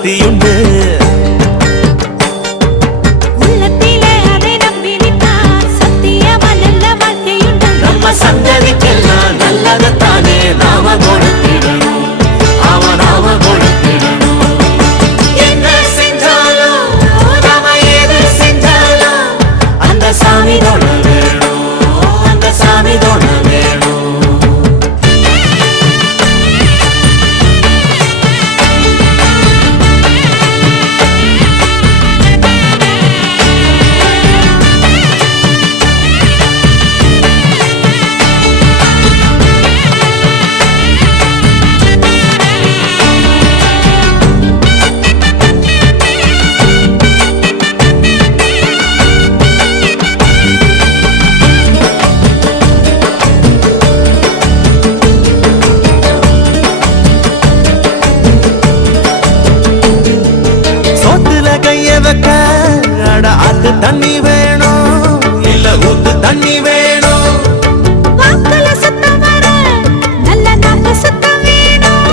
சக்தியுண்டு. உள்ளத்திலே அதை நம்பி நிற்பார் சத்தியமா நல்ல வாழ்க்கையுண்டு. நம்ம சந்ததிக்கெல்லாம் நல்லதைத்தானே நாம கொடுத்திடணும், நாம கொடுத்திடணும். என்ன செஞ்சாலும் நாம எது செஞ்சாலும் அந்த சாமி தொட வேணும், அந்த சாமி தொட வேணும். ஆத்து தண்ணி வேணும் இல்ல ஊத்து தண்ணி வேணும். வாக்குல சுத்தம் வர நல்ல நாக்கு சுத்தம் வேணும்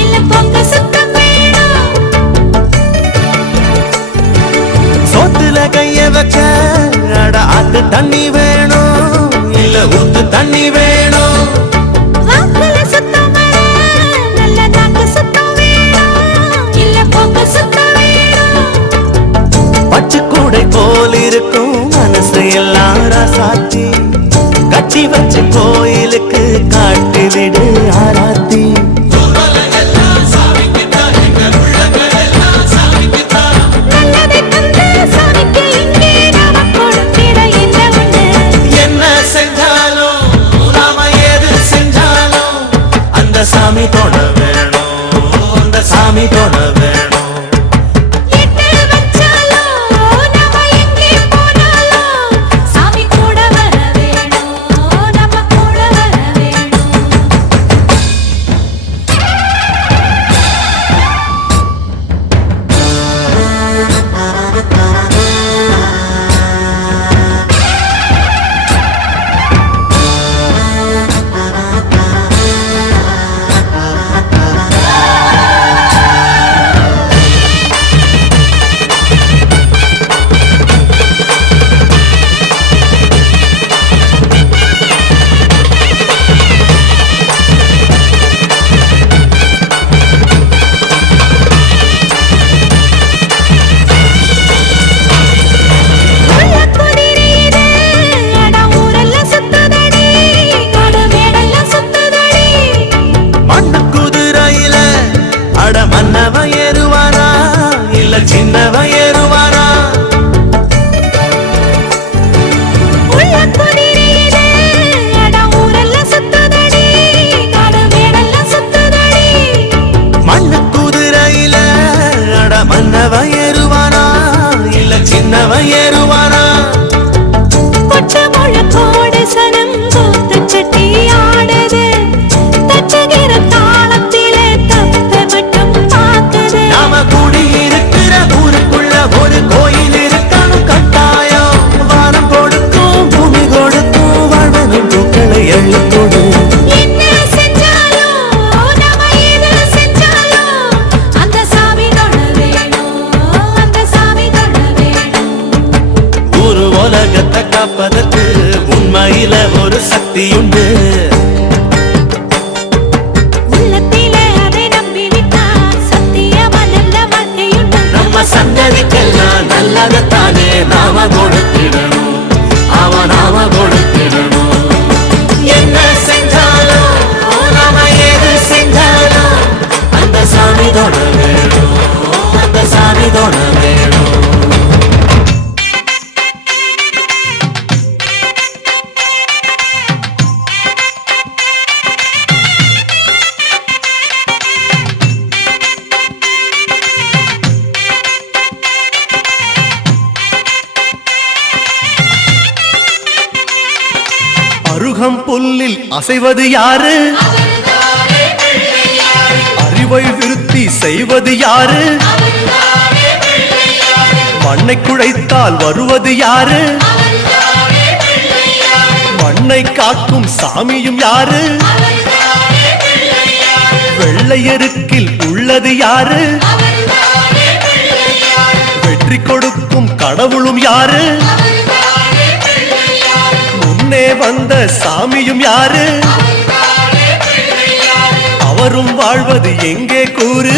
இல்ல பொங்க சுத்தம் வேணும். சோத்துல கைய வச்ச ஆத்து தண்ணி வேணும் இல்ல ஊத்து தண்ணி வேணும். வாக்குல சுத்தம் வர நல்ல நாக்கு சுத்தம் வேணும் இல்ல பொங்க சுத்தம் வேணும். பச்சை கூடை போல் இருக்கும் மனசு எல்லாம் ராசாத்தி, கட்டி வச்ச கோயிலுக்கு காட்டி விடு ஆராத்தி. நல்லதை தந்து சாமிக்கு இங்கே நாம கொடுத்திட என்ன உண்டு. என்ன செஞ்சாலும் நாம எது செஞ்சாலும் அந்த சாமி தொட வேணும், அந்த சாமி தொட வேணும். மன்னவன் ஏறுவானா இல்ல சின்னவன் ஏறுவானா. உள்ள குதிரையிலே அட ஊரெல்லாம் சுத்துதடி, காடு மேடெல்லாம் சுத்துதடி. மண்ணு குதிரையில அட மன்னவன் ஏறுவானா இல்ல சின்னவன் ஏறுவானா. கொட்ட முழக்கோடு சனம் கூத்துச்சட்டி ஆடுது, தச்சுகிற தாளத்திலே தப்ப மட்டும் பார்க்குது. நாம கூடி இருக்கிற ஊருக்குள்ள ஒரு கோயில் இருக்கணும் கட்டாயம். வானம் கொடுக்கும் பூமி கொடுக்கும் வாழ்வனும் பூக்களை எள்ளு கொடு. என்ன செஞ்சாலும் நாம எது செஞ்சாலும் அந்த சாமி தொட வேணும், அந்த சாமி தொட வேணும். ஊரு உலகத்தை காப்பதற்கு உண்மையில ஒரு சக்தியுண்டு. உள்ளத்திலே அதை நம்பி நிற்பார் சத்தியமா நல்ல வாழ்க்கையுண்டு. நம்ம சந்ததிக்கெல்லாம் நல்லதைத்தானே நாம கொடுத்திடணும், நாம கொடுத்திடணும். என்ன செஞ்சாலும் நாம எது செஞ்சாலும் அந்த சாமி தொட வேணும், அந்த சாமி தொட வேணும். அருகம் புல்லில் அசைவது யாரு, அறிவை விருத்தி செய்வது யாரு, மண்ணை குழைத்தால் வருவது யாரு, மண்ணை காக்கும் சாமியும் யாரு, வெள்ளையருக்கில் உள்ளது யாரு, ஊன்றி கொடுக்கும் கடவுளும் யாரு? முன்னே வந்த சாமியும் யாரு? அவரும் வாழ்வது எங்கே கூறு?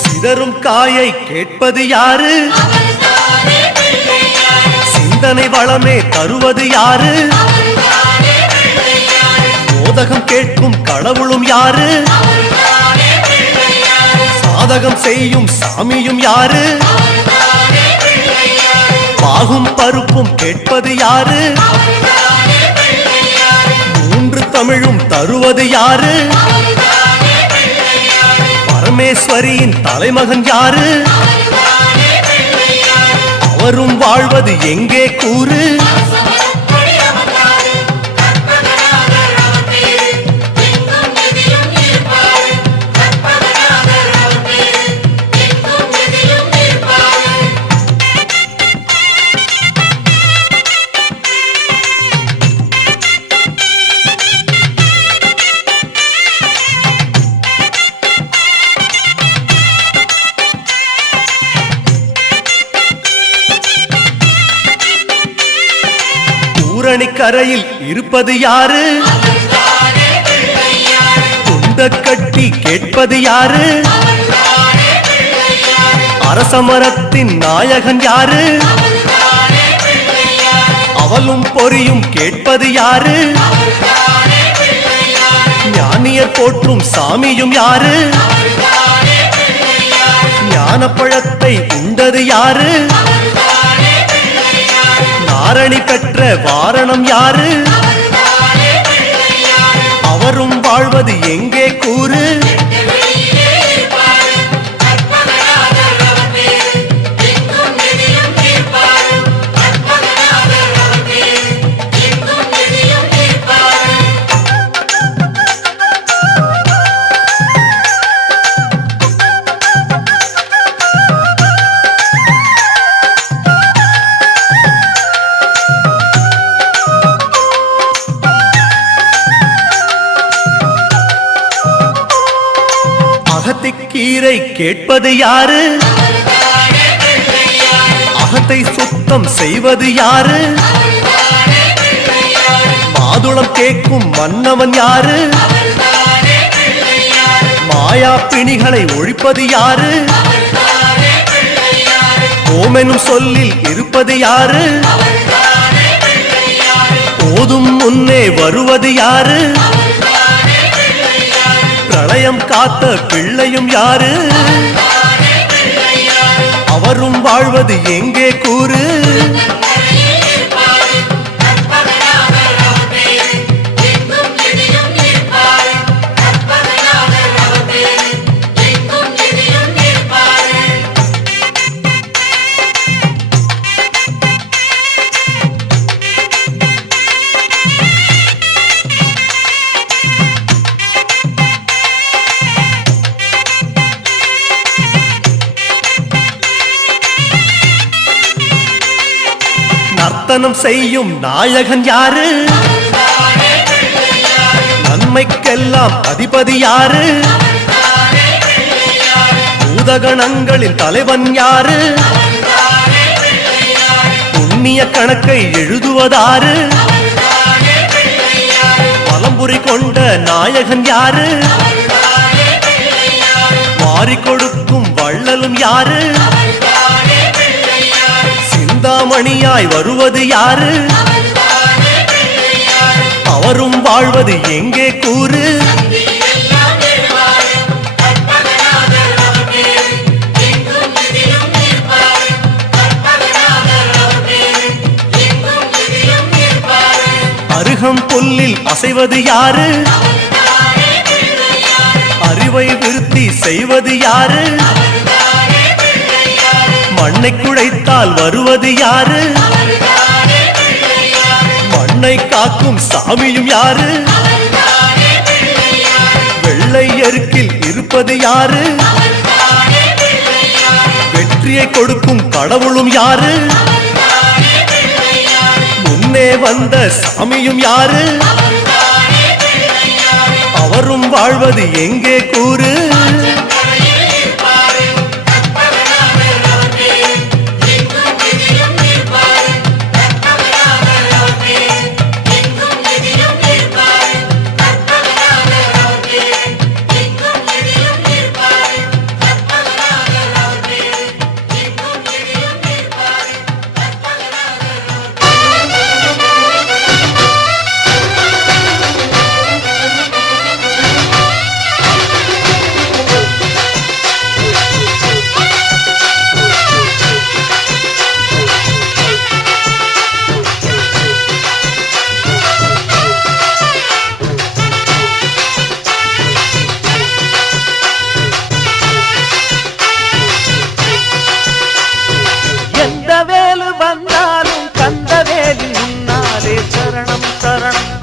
சிதறும் காயை கேட்பது யாரு? சிந்தனை வளமே தருவது யாரு? மோதகம் கேட்கும் கடவுளும் யாரு? சாதகம் செய்யும் சாமியும் யாரு? பாகும் பருப்பும் கேட்பது யாரு? மூன்று தமிழும் தருவது யாரு? பரமேஸ்வரியின் தலைமகன் யாரு? அவரும் வாழ்வது எங்கே கூறு? கரையில் இருப்பது யாரு? துண்ட கட்டி கேட்பது யாரு? அரசமரத்தின் நாயகன் யாரு? அவலும் பொறியும் கேட்பது யாரு? ஞானியர் போற்றும் சாமியும் யாரு? ஞானப்பழத்தை உண்டது யாரு? நாரணி பெற்ற வாரணம் யாரு? அவரும் வாழ்வது எங்கே கூறு? கீரை கேட்பது யாரு? அகத்தை சுத்தம் செய்வது யாரு? மாதுளம் கேட்கும் மன்னவன் யாரு? மாயா பிணிகளை ஒழிப்பது யாரு? ஓமெனும் சொல்லில் இருப்பது யாரு? போதும் முன்னே வருவது யாரு? பிரளயம் காத்த பிள்ளையும் யாரு? அவரும் வாழ்வது எங்கே கூறு? நர்த்தனம் செய்யும் நாயகன் யாரு? நன்மைக்கெல்லாம் அதிபதி யாரு? பூதகணங்களின் தலைவன் யாரு? புண்ணிய கணக்கை எழுதுவதாரு? பலம்புரி கொண்ட நாயகன் யாரு? வாரி கொடுக்கும் வள்ளலும் யாரு? சிந்தாமணியாய் வருவது யாரு? அவரும் வாழ்வது எங்கே கூறு? அருகம் புல்லில் அசைவது யாரு? அறிவை விருத்தி செய்வது யாரு? மண்ணை குடைத்தால் வருவது யாரு? மண்ணை காக்கும் சாமியும் யாரு? வெள்ளை எருக்கில் இருப்பது யாரு? வெற்றியை கொடுக்கும் கடவுளும் யாரு? முன்னே வந்த சாமியும் யாரு? அவரும் வாழ்வது எங்கே கூறு?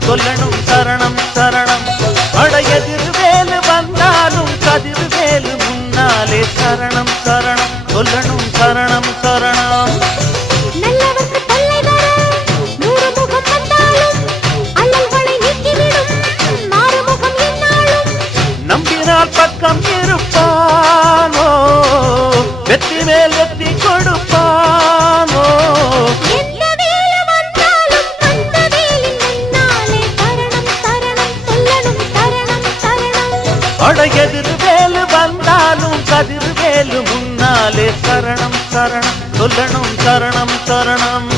சொல்லணும் சரணம் சரணம். அட எதிர்வேலு வந்தாலும் கதிர்வேலு முன்னாலே சரணம் சரணம் சொல்லணும் சரணம் சரணம். நம்பினால் பக்கம் இருப்பானோ, வெற்றி மேல் வெற்றி கொடுப்பானோ. அட எதிர்வேலு வந்தாலும் கதிர்வேலு முன்னாலே சரணம் சரணம் சொல்லணும் சரணம் சரணம்.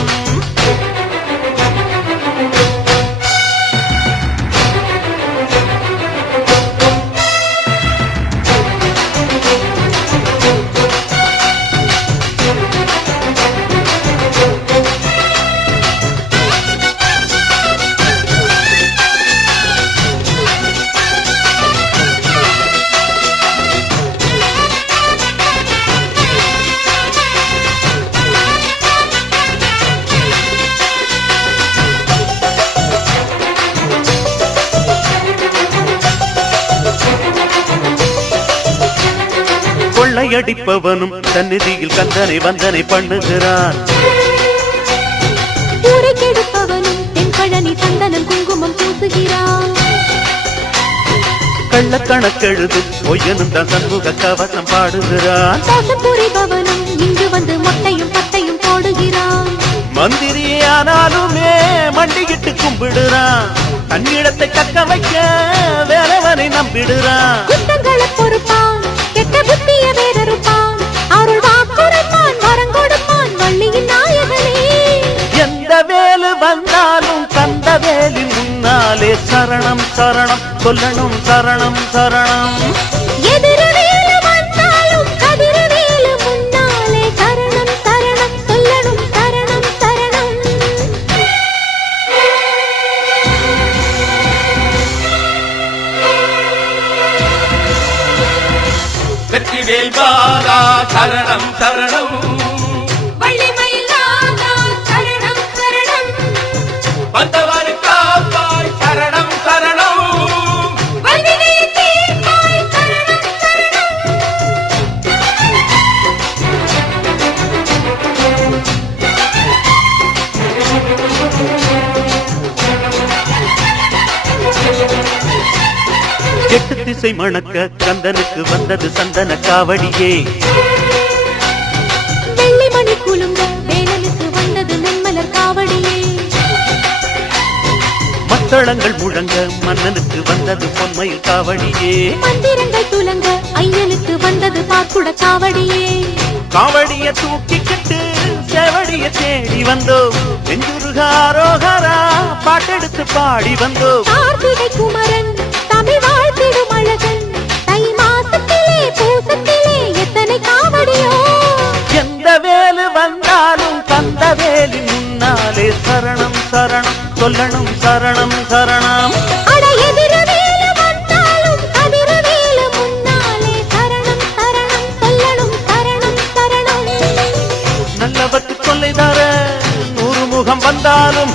கொள்ளையடிப்பவனும் சந்நிதியில் கந்தனை வந்தனை பண்ணுகிறான். ஊரைக்கெடுப்பவனும் தென்பழனி சந்தனம் குங்குமம் பூசுகிறான். கள்ளக்கணக்கெழுது பொய்யனும் தான் சண்முக கவசம் பாடுகிறான். மோசம் புரிபவனும் இங்கு வந்து மொட்டையும் பட்டையும் போடுகிறான். மந்திரியானாலுமே மண்டியிட்டு கும்பிடுறான். தன்னிடத்தை கக்க வைக்க வேறவனை நம்பிடுறான். குற்றங்களை பொறுப்பான், கெட்ட புத்திய வேறறுப்பான். அருள் வாக்குரைப்பான், வரம் கொடுப்பான் வள்ளியின் நாயகனே. எந்த வேலு வந்தாலும் கந்த வேலின் முன்னாலே சரணம் சரணம் சொல்லணும் சரணம் சரணம். எதிரவேலு வந்தாலும் கதிரவேலு முன்னாலே சரணம் சரணம் சொல்லணும் சரணம் சரணம். வெற்றிவேல் பாலா சரணம் சரணம். வள்ளிமயிலாதா சரணம் சரணம். வந்தவர் காப்பாய் சரணம் சரணம். வல்வினை தீர்ப்பாய் சரணம் சரணம். எட்டு திசை மணக்க கந்தனுக்கு வந்தது சந்தன காவடியே. வெள்ளிமணி குலுங்க வேலனுக்கு வந்தது நன்மலர் காவடியே. மத்தளங்கள் முழங்க மன்னனுக்கு வந்தது பொன்மயில் காவடியே. மந்திரங்கள் துலங்க ஐயனுக்கு வந்தது பாக்குட காவடியே. காவடிய தூக்கிக்கிட்டு செவடிய தேடி வந்தோம். நெஞ்சுருகாரோகரா பாட்டெடுத்து பாடி வந்தோம். கார்த்திகை குமரன் தமிழ் வாழ்த்திடும் அழகன். தை மாசத்திலே பூசத்திலே எத்தனை காவடியோ. எந்த வேலு வந்தாலும் கந்த வேலி முன்னாலே சரணம் சரணம் சொல்லணும் சரணம் சரணம். அட எதிரவேலு வந்தாலும் கதிரவேலு முன்னாலே சரணம் சரணம் சொல்லணும் சரணம் சரணம். வந்தாலும்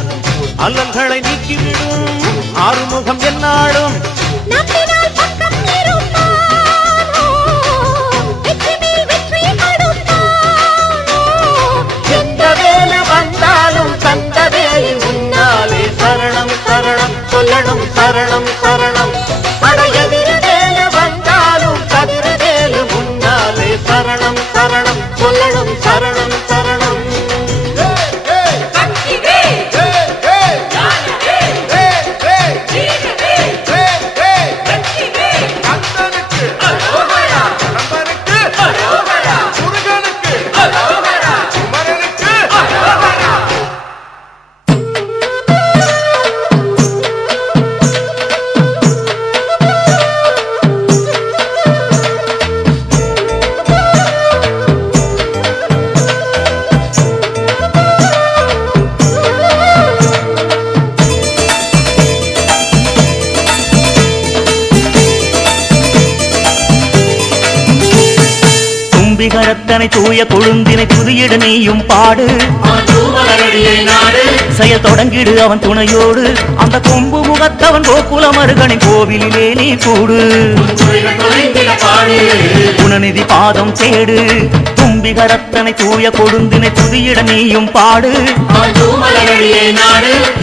அல்லல்களை நீக்கிவிடும் ஆறுமுகம் என்னாலும் நம்பினால் பக்கம் இருப்பானோ, வெற்றி மேல் வெற்றி கொடுப்பானோ. எந்த வேலை வந்தாலும் தந்த வேலை முன்னாலே சரணம் சரணம் சொல்லணும் சரணம் சரணம் படையதிர வேலை வந்தாலும் கதிர வேலை முன்னாலே சரணம் சரணம் சொல்லணும் சரணம் சரணம் கரத்தனை தூய கொழுந்தினை புதியிட நீயும் பாடு செயல் தொடங்கிடு அவன் துணையோடு அந்த கொம்பு முகத்தவன் கோகுல மருகனை கோவிலிலே நீ கூடு குணநிதி பாதம் தேடு தும்பிகரத்தனை தூய கொழுந்தினை புதியிட நீயும் பாடு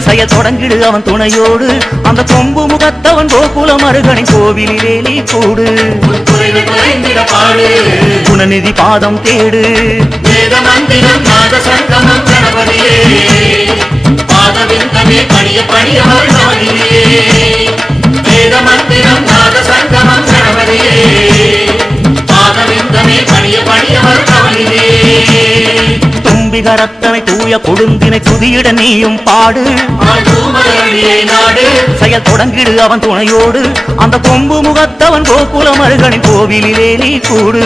செயல் தொடங்கிடு அவன் துணையோடு அந்த கொம்பு முகத்தவன் கோகுல மருகனை கோவிலிலே நீ கூடு குணநிதி பாதம் தேடு வேத மந்திரம் நாத சங்கமம் கணபதியே பாதவிந்தமே பணிய பணிய வருணவனியே வேத மந்திரம் நாத சங்கமம் கணபதியே பாதவிந்தமே பணிய பணிய வருணவனியே தும்பிகரத்தனை தூய கொழுந்தினை துதியிட நீயும் பாடு நாடு செயல் தொடங்கிடு அவன் துணையோடு அந்த கொம்பு முகத்தவன் கோகுல மருகனின் கோவிலிலே நீ கூடு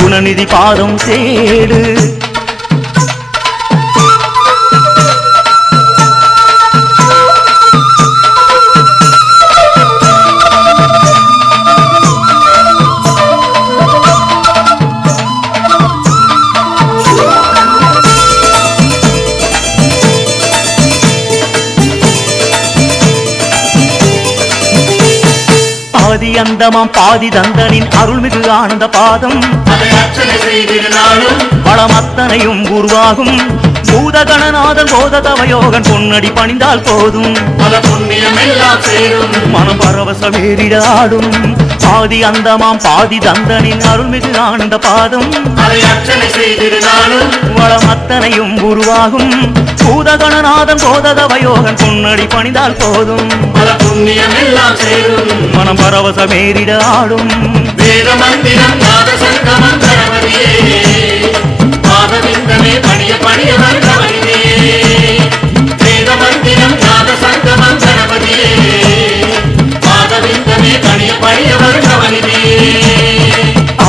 குணநிதி பாதம் தேடு பாதி அந்தமாம் பாதி தந்தனின் அருள்மிகு ஆனந்த பாதம் வளமத்தனையும் உருவாகும் பூதகணநாதன் போதகவயோகன் பொன்னடி பணிந்தால் போதும் மனம் பரவசமேறிடாடும் பாதி அந்தமாம் பாதி தந்தனின் அருள்மிகு ஆனந்த பாதம் வளமத்தனையும் உருவாகும் பூதகணநாதன் போதகவயோகன் பொன்னடி பணிந்தால் போதும் மனம் பரவசமேறிடாடும் வேத மந்திரம் நாத சங்கமம் கணபதியே பாதவிந்தமே பணிய பணிய வருணவனியே வேத மந்திரம் நாத சங்கமம் கணபதியே பாதவிந்தமே பணிய பணிய வருணவனியே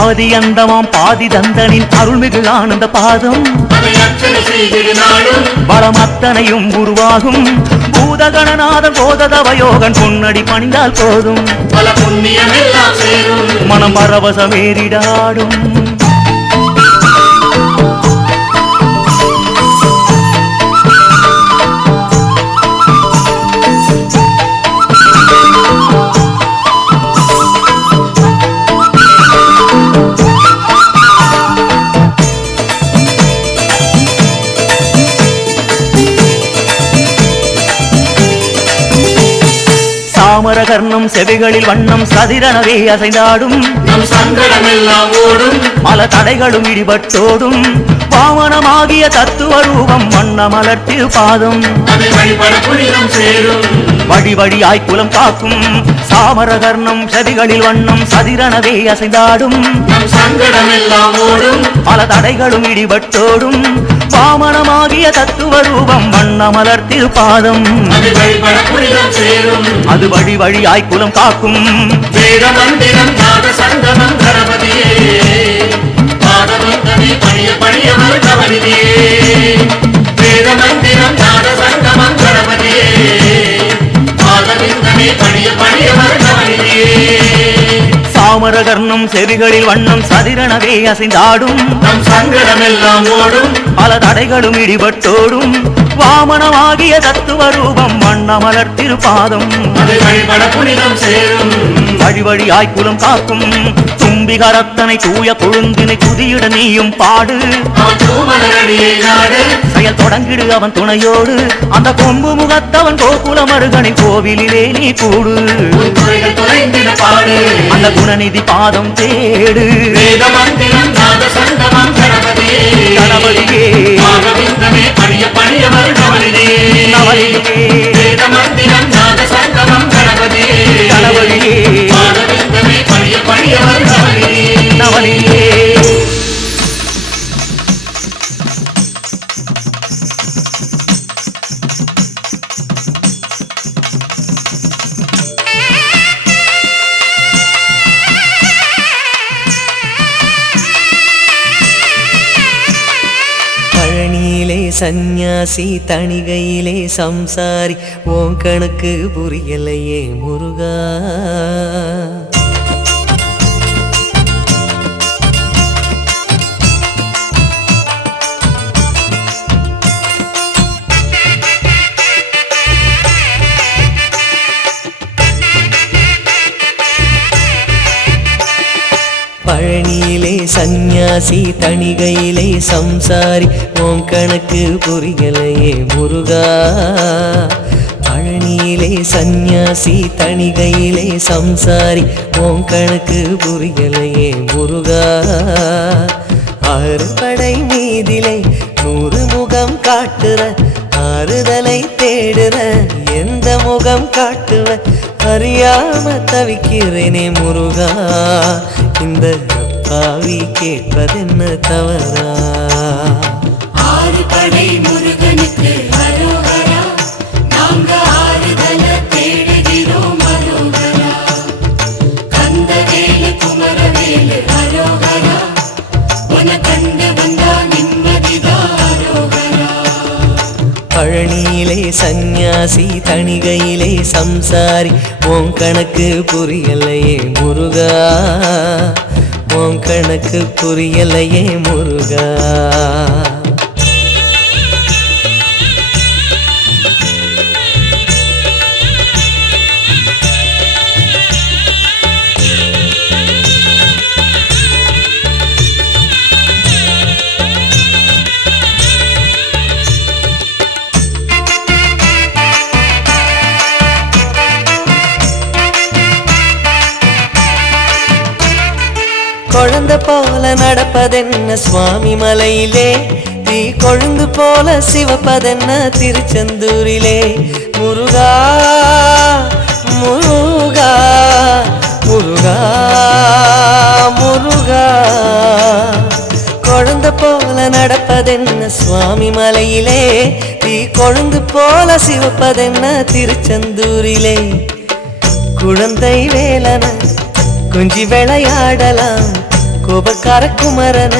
ஆதி அந்தமாம் பாதி தந்தனின் அருள்மிகு ஆனந்த பாதம் வளமத்தனையும் உருவாகும் பூதகணநாதன் போதகவயோகன் பொன்னடி பணிந்தால் போதும் பல புண்ணியம் எல்லாம் சேரும் மனம் பரவசமேறிடாடும் தாமரகர்ணம் செவிகளில் வண்ணம் சதிரனவே அசைந்தாடும் நம் சங்கடம் எல்லாம் ஓடும் பல தடைகளும் இடிபட்டோடும் பாவனமாகிய தத்துவ ரூபம் வண்ண மலர்த்திரு பாதம் அதை வழிபட புனிதம் சேரும் வழி வழியாய் குலம் காக்கும் சாமரகர்ணம் செவிகளில் வண்ணம் சதிரனவே அசைந்தாடும் நம் சங்கடம் எல்லாம் ஓடும் பல தடைகளும் இடிபட்டோடும் பாமனமாகிய தத்துவ ரூபம் வண்ண மலர்த்திரு பாதம் அதை வழிபட புனிதம் சேரும் அது வழி வழியாய் குலம் காக்கும் வேத மந்திரம் நாத சங்கமம் கணபதியே பாதவிந்தமே பணிய பணிய வருணவனியே வேத மந்திரம் நாத சங்கமம் கணபதியே பாதவிந்தமே பணிய பணிய வருணவனியே கோமரகர்ணம் செவிகளில் வண்ணம் சதிரணவே அசைந்தாடும் நம் சங்கடமெல்லாம் ஓடும் பல தடைகளும் இடிபட்டோடும் வாமனமாகிய தத்துவ ரூபம் வண்ணமலர் திருப்பாதம் அதை வழிபட புனிதம் சேரும் வழி வழியாய் குலம் காக்கும் தும்பிகரத்தனை தூய கொழுந்தினை துதியிட நீயும் பாடு அவன் தூமலரடியை நாடு செயல் தொடங்கிடு அவன் துணையோடு அந்த கொம்பு முகத்தவன் கோகுல மருகனை கோவிலிலே நீ கூடு உன் குறைகள் தொலைந்திட பாடு அந்த குணநிதி பாதம் தேடு வேத மந்திரம் நாத சங்கமம் கணபதியே கணபதியே மாகவிந்தமே பணிய பணிய வருணவனிலே நவலியே வேத மந்திரம் நாத சங்கமம் கணபதியே கணபதியே மாகவிந்தமே பணிய பணிய வருணவனிலே நவலியே பழனியிலே சந்நியாசி தணிகையிலே சம்சாரி ஓன் கணக்கு புரியலையே முருகா பழனியிலே சந்நியாசி தணிகையிலே சம்சாரி ஓம் கணக்கு புரியலையே முருகா பழனியிலே சந்நியாசி தணிகையிலே சம்சாரி ஓம் கணக்கு புரியலையே முருகா ஆறுபடை மீதிலே 100 முகம் காட்டுற ஆறுதலை தேடுற எந்த முகம் காட்டுவ அறியாம தவிக்கிறேனே முருகா இந்த பாவி கேட்பதென்ன தவறா ஆறு படை முருகனுக்கு அரோகரா நாங்க ஆறுதல தேடுகிறோம் அரோகரா கந்தவேலு குமரவேலு அரோகரா உன கண்டு வந்தா நிம்மதிதான் அரோகரா பழனியிலே சந்நியாசி தணிகையிலே சம்சாரி ஓம் கணக்கு புரியலையே முருகா ஓம் கணக்கு புரியலையே முருகா குழந்தை போல நடப்பதென்ன சுவாமி மலையிலே தீ கொழுந்து போல சிவப்பதென்ன திருச்செந்தூரிலே முருகா முருகா முருகா முருகா குழந்தை போல நடப்பதென்ன சுவாமி மலையிலே தீ கொழுந்து போல சிவப்பதென்ன திருச்செந்தூரிலே குழந்தை வேலன கொஞ்சி விளையாடலாம் கோபக்கார குமரன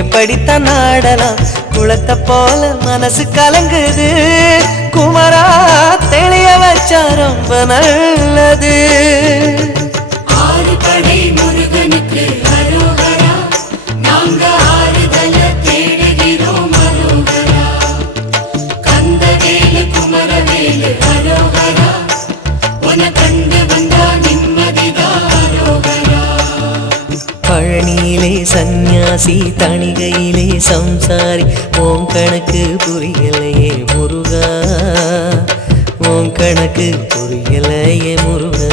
எப்படித்தான் ஆடலாம் குளத்தை போல மனசு கலங்குது குமரா தெளிய வச்சா ரொம்ப நல்லது ஆறு படை முருகனுக்கு அரோகரா நாங்க ஆறுதல தேடுகிறோம் அரோகரா கந்தவேலு குமரவேலு அரோகரா உன கண்டு வந்தா நிம்மதிதான் அரோகரா பழனியிலே சந்நியாசி தணிகையிலே சம்சாரி ஓம் கணக்கு புரியலையே முருகா ஓம் கணக்கு புரியலையே முருகா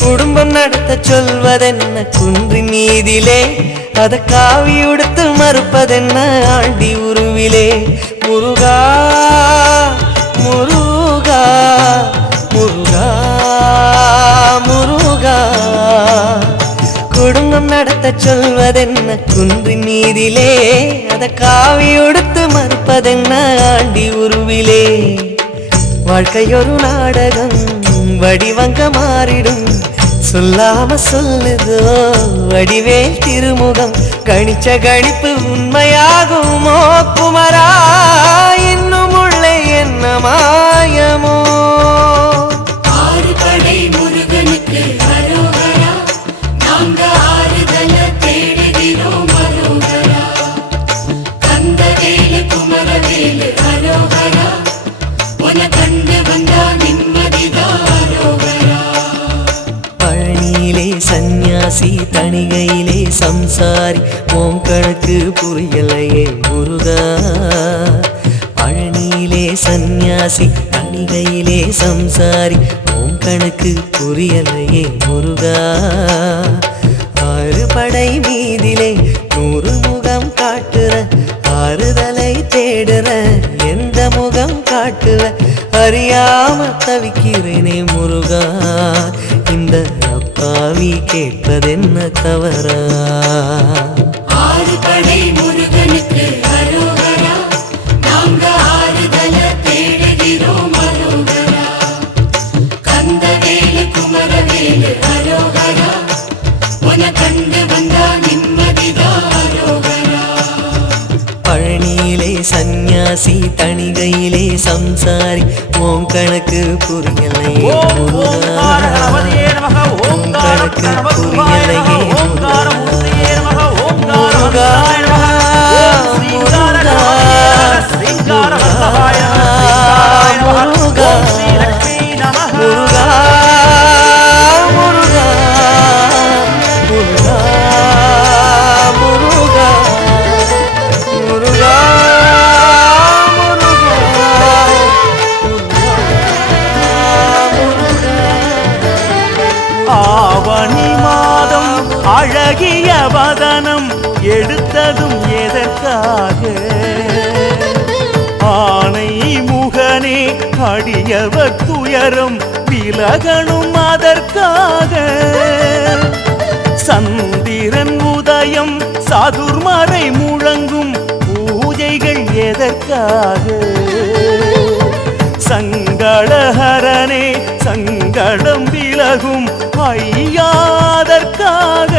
குடும்பம் நடத்த சொல்வதென்ன குன்றின் மீதிலே அத காவி உடுத்து மறுப்பதென்ன ஆண்டி உருவிலே முருகா முருகா முருகா முருகா குடும்பம் நடத்த சொல்வதென்ன குன்றின் மீதிலே அத காவி உடுத்து மறுப்பதென்ன ஆண்டி உருவிலே வாழ்க்கையொரு நாடகம் வடிவங்க மாறிடும் சொல்லாம சொல்லுதோ வடிவேல் திருமுகம் கணிச்ச கணிப்பு உண்மையாகுமோ குமரா இன்னும் உள்ளே என்ன மாயமோ ஆறு படை முருகனுக்கு அரோகரா நாங்க ஆறுதல தேடுகிறோம் அரோகரா கந்தவேலு குமரவேலு அரோகரா உன கண்டு வந்தா நிம்மதிதான் அரோகரா பழனியிலே சந்நியாசி தணிகையிலே சம்சாரி உன் கணக்கு புரியலையே முருகா பழனியிலே சந்நியாசி தணிகையிலே சம்சாரி உன் கணக்கு புரியலையே முருகா ஆறு படை மீதிலே 100 முகம் காட்டுற ஆறுதலை தேடுற எந்த முகம் காட்டுவ அறியாம தவிக்கிறேனே முருகா இந்த அப்பாவி கேட்பதென்ன தவறா ஆறு படை முருகனுக்கு அரோகரா நாங்க ஆறுதல தேடுகிறோம் அரோகரா கந்தவேலு குமரவேலு அரோகரா உன கண்டு வந்தா நிம்மதிதான் அரோகரா பழனியிலே சந்நியாசி தணிகையிலே சம்சாரி உன் கணக்கு புரியலையே முருகா உன் கணக்கு புரியலையே முருகா முருகா முருகா முருகா ஆவணி மாதம் அழகிய வதனம் எடுத்ததும் எதற்காக ஆனை முகனே அடியவர் துயரம் விலகணும் அதற்காக சந்திரன் உதயம் சதுர்மறை முழங்கும் பூஜைகள் எதற்காக சங்கடஹரனே சங்கடம் விலகும் ஐயாதற்காக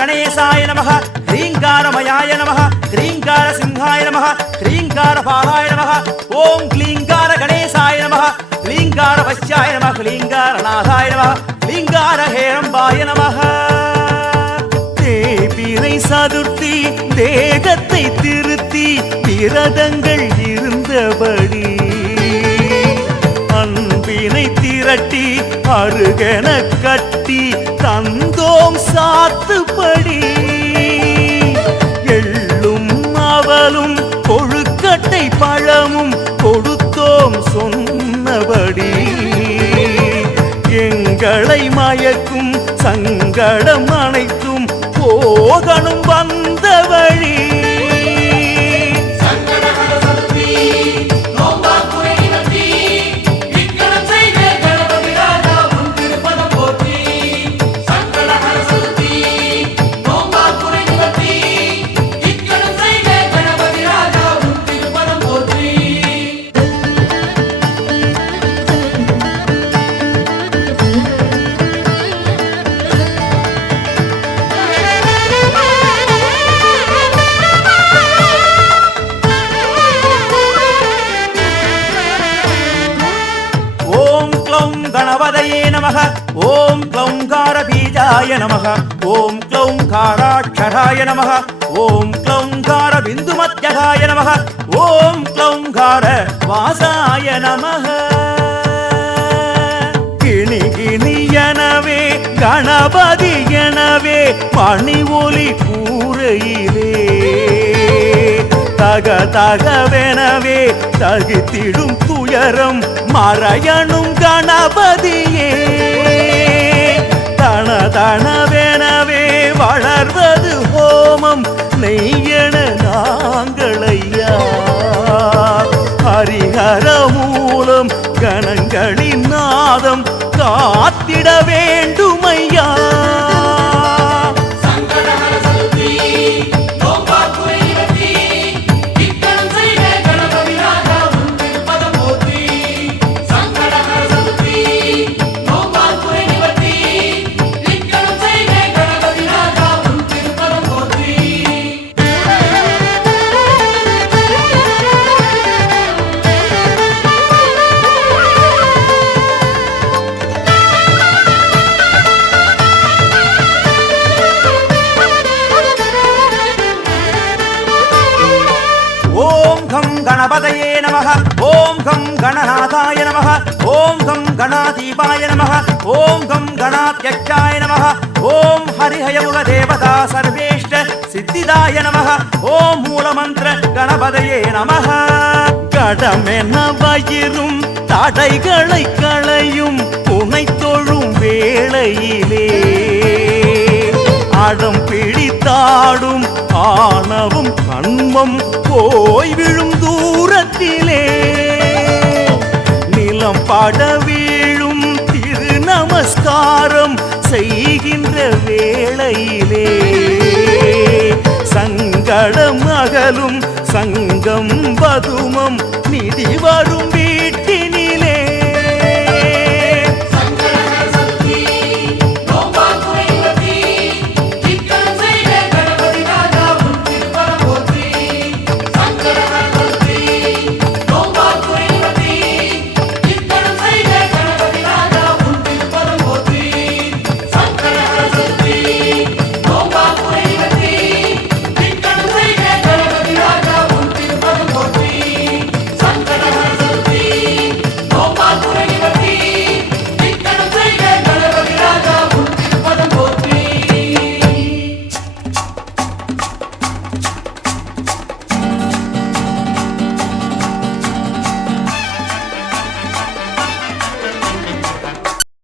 गणेशाय नमः ह्रींकारमयाय नमः ह्रींकारसिंहाय नमः ह्रींकारपालाय नमः ओम क्लींकार गणेशाय नमः क्लींकारवश्याय नमः क्लींकारनाथाय नमः क्लींकारहेरम्बाय नमः தேபிரை சதுர்த்தி தேகத்தை திருத்தி விரதங்கள் இருந்தபடி அன்பினை திரட்டி அருகென கட்டி தந்தோம் சாத்துப்படி எள்ளும் அவலும் கொழுக்கட்டை பழமும் கொடுத்தோம் சொன்னபடி எங்களை மயக்கும் சங்கடம் அனைத்தும் போகணும் வந்த வழி गणपतये नमः ओम क्लौंकार बीजाय नमः ओम क्लौंकाराक्षराय नमः ओम क्लौंकार बिंदुमध्यगाय नमः ओम क्लौंकार वासाय नमः கணபதி எனவே மணி ஒலி கூரையிலே தக தகவெனவே தகித்திடும் துயரம் மறையணும் கணபதியே தன தனவெனவே வளர்வது ஹோமம் நெய்யன நாங்களையா ஹரிஹர மூலம் கணங்களின் நாதம் காத்திட வேண்டுமையா கணபதயே நமः ஓம் கம் கணநாதாய நமः ஓம் கம் கணாதீபாய நமः ஓம் கம் கணாத்யக்ஷாய நமः ஓம் ஹரிஹயமுக தேவதா சர்வேஷ்ட சித்திதாய நமः ஓம் மூலமந்திர கணபதயே நமः கடமென வயிறும் தடைகளை களையும் துணை தொழும் வேளையிலே அடம் பிடித்தாடும் ஆணவம் கண்மம் போய் விழும் தூரத்திலே நிலம் பட வீழும் திரு நமஸ்காரம் செய்கின்ற வேளையிலே சங்கடம் அகலும் சங்கம் வது